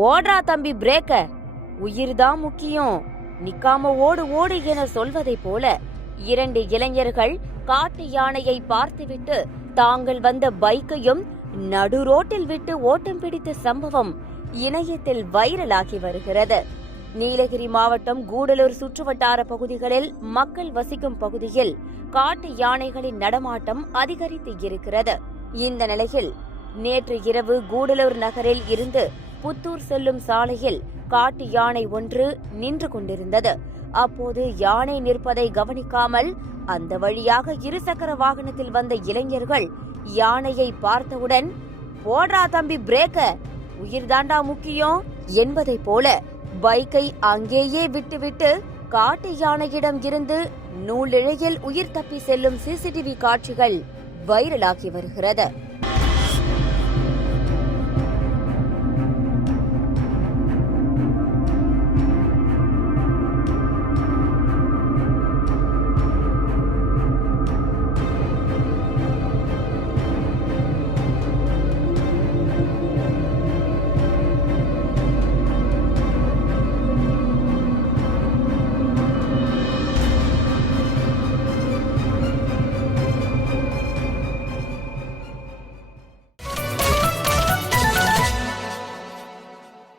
போடுறா தம்பி பிரேக்க, உயிர்தான் முக்கியம், நிக்காம ஓடு ஓடு என சொல்வதை போல 2 இளைஞர்கள் காட்டு யானையை பார்த்துவிட்டு தாங்கள் வந்த பைக்கையும் நடு ரோட்டில் விட்டு ஓட்டம் பிடித்த சம்பவம் இணையத்தில் வைரலாகி வருகிறது. நீலகிரி மாவட்டம் கூடலூர் சுற்றுவட்டார பகுதிகளில் மக்கள் வசிக்கும் பகுதியில் காட்டு யானைகளின் நடமாட்டம் அதிகரித்து இருக்கிறது. இந்த நிலையில் நேற்று இரவு கூடலூர் நகரில் இருந்து புத்தூர் செல்லும் சாலையில் காட்டு யானை ஒன்று நின்று கொண்டிருந்தது. அப்போது யானை நிற்பதை கவனிக்காமல் அந்த வழியாக இருசக்கர வாகனத்தில் வந்த இளைஞர்கள் யானையை பார்த்தவுடன் போடுறா தம்பி பிரேக்க, உயிர்தாண்டா முக்கியம் என்பதை போல பைக்கை அங்கேயே விட்டுவிட்டு காட்டு யானையிடம் இருந்து நூலிழையில் உயிர் தப்பி செல்லும் சிசிடிவி காட்சிகள் வைரலாகி வருகிறது.